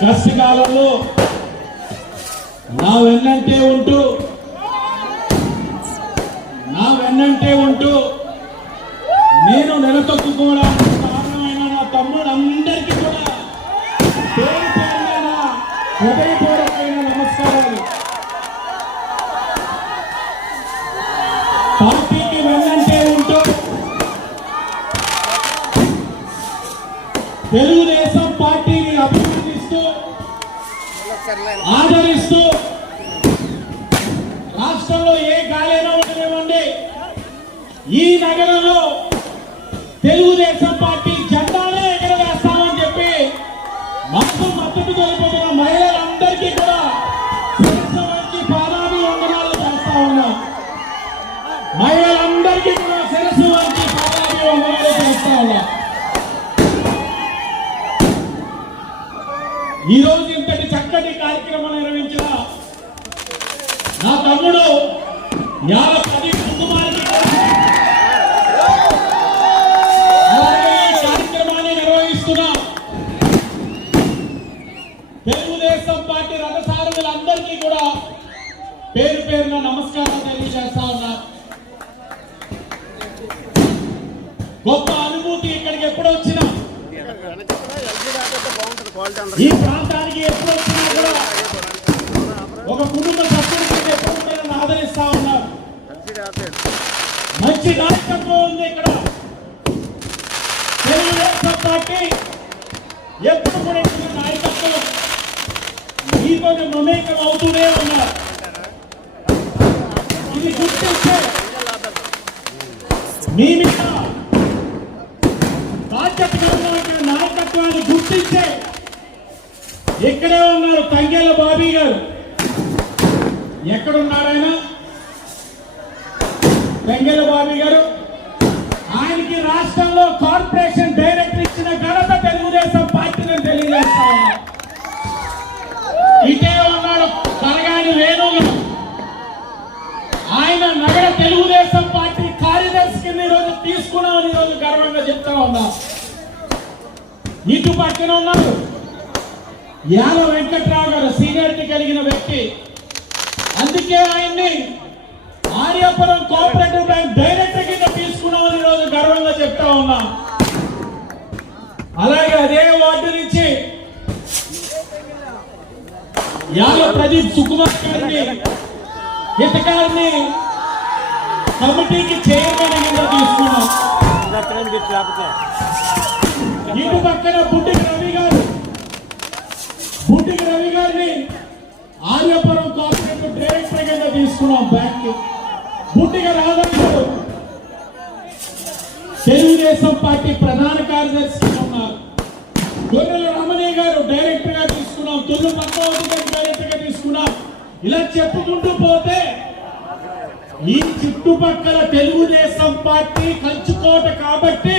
కష్టకాలంలో నా వెన్నంటే ఉంటూ నా వెన్నంటే ఉంటూ నేను నిలతొక్కుకోవడానికి కారణమైన నా తమ్ముడందరికీ కూడా పేరు పేరున హృదయపూర్వకమైన నమస్కారాలు. పార్టీకి వెన్నంటే ఉంటూ తెలుగుదేశం పార్టీ ఆదరిస్తూ రాష్ట్రంలో ఏ గాలైనా ఉండనివ్వండి. ఈ నగరంలో తెలుగుదేశం పార్టీ జెండానే ఎగరవేస్తామని చెప్పి మాకు మద్దతు తెలుపుతున్న మహిళలందరికీ కూడా శిరస్సు పాదాభి వందనాలు చేస్తా ఉన్నాం. మహిళలందరికీ కూడా శిరస్సు వంచి పాదాభి వందనాలు చేస్తా ఉన్నాం. ఈరోజు చక్కటి కార్యక్రమం నిర్వహించిన నా తమ్ముడు యాభై పది కుటుంబానికి కార్యక్రమాన్ని నిర్వహిస్తున్న తెలుగుదేశం పార్టీ రథసారథులందరికీ కూడా పేరు పేరున నమస్కారం తెలియజేస్తా ఉన్నా. గొప్ప అనుభూతి ఇక్కడికి ఎప్పుడు వచ్చినా? ఈ ప్రాంతానికి ఎప్పుడు వచ్చినా ఒక కుటుంబ సభ్యుడికి ఎప్పుడు ఆదరిస్తా ఉన్నారు మంచి నాయకత్వం ఉంది ఇక్కడ. తెలుగుదేశం పార్టీ ఎప్పుడు కూడా ఇచ్చిన నాయకత్వం మీతో మమేకం అవుతూనే ఉన్నారు ఇది గుర్తిస్తే మీ మీద ఇక్కడే ఉన్నారు తంగేళ్ళ బాబీ గారు. ఎక్కడున్నారాయన తంగేళ్ళ బాబీ గారు. ఆయనకి రాష్ట్రంలో కార్పొరేషన్ డైరెక్టర్ ఇచ్చిన ఘనత తెలుగుదేశం పార్టీని తెలియజేస్తా ఇటే ఉన్నాడు కరగాని వేణు ఆయన నగర తెలుగుదేశం పార్టీ కార్యదర్శి కింద ఈరోజు తీసుకున్నామని ఈరోజు గర్వంగా చెప్తా ఉన్నా. ఇటు పక్కన ఉన్నారు. యాల వెంకట్రావు గారు సీనియారిటీ కలిగిన వ్యక్తి. అందుకే ఆయన్ని ఆర్యాపురం కోఆపరేటివ్ బ్యాంక్ డైరెక్టర్ కింద తీసుకున్నామని ఈరోజు గర్వంగా చెప్తా ఉన్నా. అలాగే అదే వార్డు నుంచి యాల ప్రదీప్ సుకుమార్ గారిని ఇతగారిని కమిటీకి చైర్మన్ కింద తీసుకున్నాం. ఇటు పక్కన బుడ్డికి రవి గారు బుడ్డికి రవి గారిని ఆర్యపురం కార్పొరేట్ డైరెక్టర్ కింద తీసుకున్నాం బ్యాంక్. బుడ్డిగా రాధా గారు. తెలుగుదేశం పార్టీ ప్రధాన కార్యదర్శి ఉన్నారు. గొర్రెల రమణయ్య గారు డైరెక్టర్గా తీసుకున్నాం. తొలి పద్మావతి గారు డైరెక్టర్గా తీసుకున్నాం. ఇలా చెప్పుకుంటూ పోతే ఈ చుట్టుపక్కల తెలుగుదేశం పార్టీ కంచుకోట కాబట్టి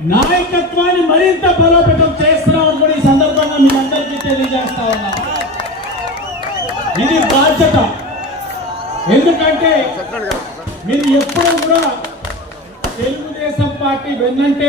నాయకత్వాన్ని మరింత బలోపేతం చేస్తున్నామని కూడా ఈ సందర్భంగా మీ అందరికీ తెలియజేస్తా ఉన్నా. ఇది బాధ్యత. ఎందుకంటే మీరు ఎప్పుడూ కూడా తెలుగుదేశం పార్టీ వెన్నంటే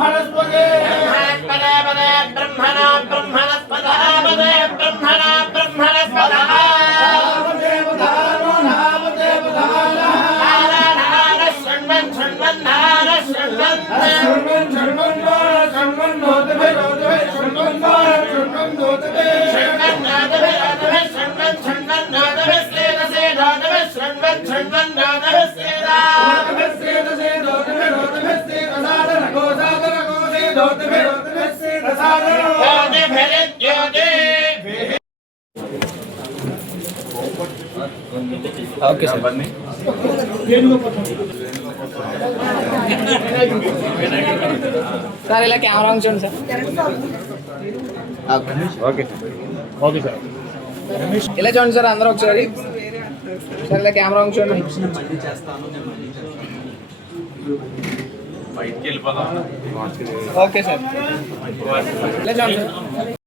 ब्रह्मणस्पदे ब्रह्मणस्पदे पदे ब्रह्मणा ब्रह्मणस्पदः पदे ब्रह्मणा ब्रह्मणस्पदः Shrinvan, Shrinvan, Shrinvan, Shrinvan, okay sir. Sir ఇలా కెమెరా ఉంచండి సార్. ఓకే. Okay sir. ఇలా చూడండి సార్ అందరూ ఒకసారి. సార్ ఇలా కెమెరా ఉంచండి ఓకే సార్. ఇలా చూడండి సార్.